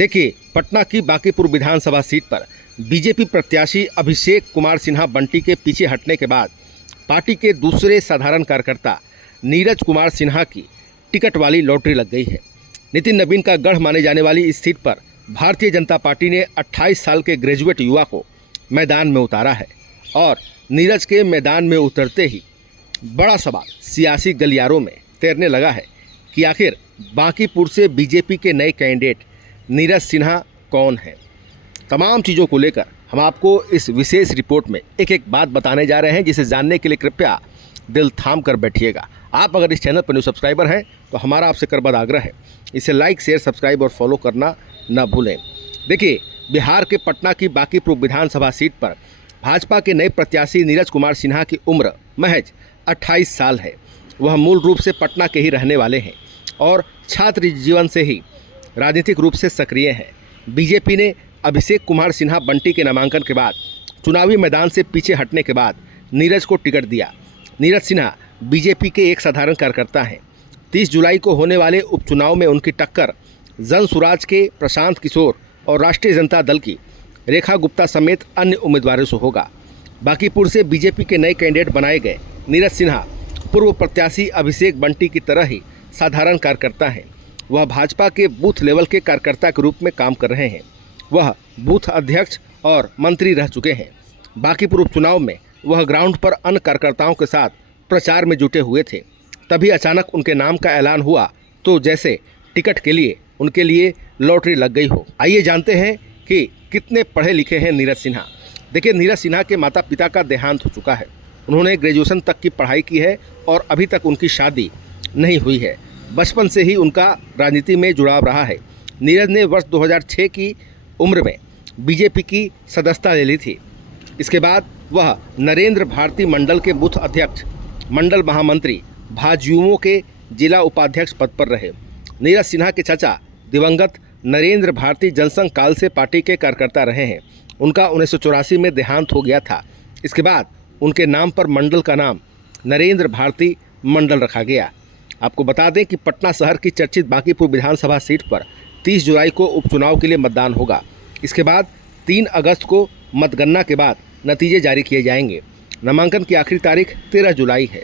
देखिए, पटना की बांकीपुर विधानसभा सीट पर बीजेपी प्रत्याशी अभिषेक कुमार सिन्हा बंटी के पीछे हटने के बाद पार्टी के दूसरे साधारण कार्यकर्ता नीरज कुमार सिन्हा की टिकट वाली लॉटरी लग गई है। नितिन नवीन का गढ़ माने जाने वाली इस सीट पर भारतीय जनता पार्टी ने 28 साल के ग्रेजुएट युवा को मैदान में उतारा है और नीरज के मैदान में उतरते ही बड़ा सवाल सियासी गलियारों में तैरने लगा है कि आखिर बांकीपुर से बीजेपी के नए कैंडिडेट नीरज सिन्हा कौन है। तमाम चीज़ों को लेकर हम आपको इस विशेष रिपोर्ट में एक एक बात बताने जा रहे हैं, जिसे जानने के लिए कृपया दिल थाम कर बैठिएगा। आप अगर इस चैनल पर न्यू सब्सक्राइबर हैं तो हमारा आपसे करबद्ध आग्रह है, इसे लाइक, शेयर, सब्सक्राइब और फॉलो करना न भूलें। देखिए, बिहार के पटना की बांकीपुर विधानसभा सीट पर भाजपा के नए प्रत्याशी नीरज कुमार सिन्हा की उम्र महज 28 साल है। वह मूल रूप से पटना के ही रहने वाले हैं और छात्र जीवन से ही राजनीतिक रूप से सक्रिय हैं। बीजेपी ने अभिषेक कुमार सिन्हा बंटी के नामांकन के बाद चुनावी मैदान से पीछे हटने के बाद नीरज को टिकट दिया। नीरज सिन्हा बीजेपी के एक साधारण कार्यकर्ता हैं। 30 जुलाई को होने वाले उपचुनाव में उनकी टक्कर जन सुराज के प्रशांत किशोर और राष्ट्रीय जनता दल की रेखा गुप्ता समेत अन्य उम्मीदवारों से होगा। बांकीपुर से बीजेपी के नए कैंडिडेट बनाए गए नीरज सिन्हा पूर्व प्रत्याशी अभिषेक बंटी की तरह ही साधारण कार्यकर्ता हैं। वह भाजपा के बूथ लेवल के कार्यकर्ता के रूप में काम कर रहे हैं। वह बूथ अध्यक्ष और मंत्री रह चुके हैं। बांकीपुर उपचुनाव में वह ग्राउंड पर अन्य कार्यकर्ताओं के साथ प्रचार में जुटे हुए थे। तभी अचानक उनके नाम का ऐलान हुआ तो जैसे टिकट के लिए उनके लिए लॉटरी लग गई हो। आइए जानते हैं कि कितने पढ़े लिखे हैं नीरज सिन्हा। देखिए, नीरज सिन्हा के माता पिता का देहांत हो चुका है। उन्होंने ग्रेजुएशन तक की पढ़ाई की है और अभी तक उनकी शादी नहीं हुई है। बचपन से ही उनका राजनीति में जुड़ाव रहा है। नीरज ने वर्ष 2006 की उम्र में बीजेपी की सदस्यता ले ली थी। इसके बाद वह नरेंद्र भारती मंडल के बूथ अध्यक्ष, मंडल महामंत्री, भाजयुमो के जिला उपाध्यक्ष पद पर रहे। नीरज सिन्हा के चाचा दिवंगत नरेंद्र भारती जनसंघ काल से पार्टी के कार्यकर्ता रहे हैं। उनका 1984 में देहांत हो गया था। इसके बाद उनके नाम पर मंडल का नाम नरेंद्र भारती मंडल रखा गया। आपको बता दें कि पटना शहर की चर्चित बांकीपुर विधानसभा सीट पर 30 जुलाई को उपचुनाव के लिए मतदान होगा। इसके बाद 3 अगस्त को मतगणना के बाद नतीजे जारी किए जाएंगे। नामांकन की आखिरी तारीख 13 जुलाई है।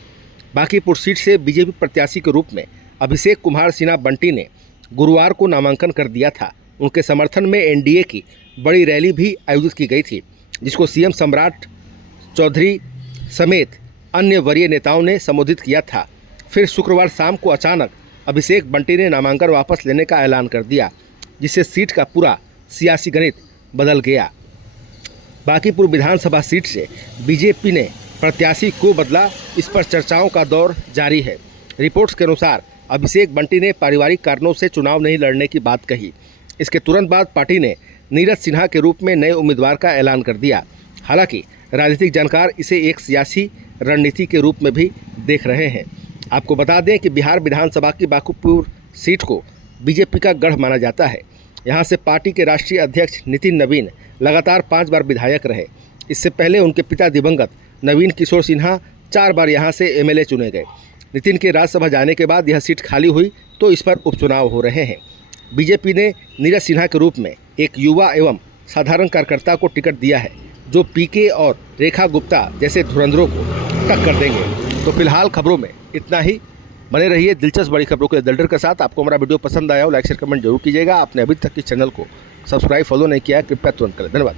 बांकीपुर सीट से बीजेपी प्रत्याशी के रूप में अभिषेक कुमार सिन्हा बंटी ने गुरुवार को नामांकन कर दिया था। उनके समर्थन में एनडीए की बड़ी रैली भी आयोजित की गई थी, जिसको सीएम सम्राट चौधरी समेत अन्य वरीय नेताओं ने संबोधित किया था। फिर शुक्रवार शाम को अचानक अभिषेक बंटी ने नामांकन वापस लेने का ऐलान कर दिया, जिससे सीट का पूरा सियासी गणित बदल गया। बांकीपुर विधानसभा सीट से बीजेपी ने प्रत्याशी को बदला, इस पर चर्चाओं का दौर जारी है। रिपोर्ट्स के अनुसार अभिषेक बंटी ने पारिवारिक कारणों से चुनाव नहीं लड़ने की बात कही। इसके तुरंत बाद पार्टी ने नीरज सिन्हा के रूप में नए उम्मीदवार का ऐलान कर दिया। हालांकि राजनीतिक जानकार इसे एक सियासी रणनीति के रूप में भी देख रहे हैं। आपको बता दें कि बिहार विधानसभा की बांकीपुर सीट को बीजेपी का गढ़ माना जाता है। यहां से पार्टी के राष्ट्रीय अध्यक्ष नितिन नवीन लगातार 5 बार विधायक रहे। इससे पहले उनके पिता दिवंगत नवीन किशोर सिन्हा 4 बार यहां से एमएलए चुने गए। नितिन के राज्यसभा जाने के बाद यह सीट खाली हुई तो इस पर उपचुनाव हो रहे हैं। बीजेपी ने नीरज सिन्हा के रूप में एक युवा एवं साधारण कार्यकर्ता को टिकट दिया है, जो पीके और रेखा गुप्ता जैसे धुरंधरों को टक्कर देंगे। तो फिलहाल खबरों में इतना ही। बने रहिए दिलचस्प बड़ी खबरों के दलडर के साथ। आपको हमारा वीडियो पसंद आया हो, लाइक, शेयर, कमेंट जरूर कीजिएगा। आपने अभी तक इस चैनल को सब्सक्राइब, फॉलो नहीं किया है, कृपया तुरंत करें। धन्यवाद।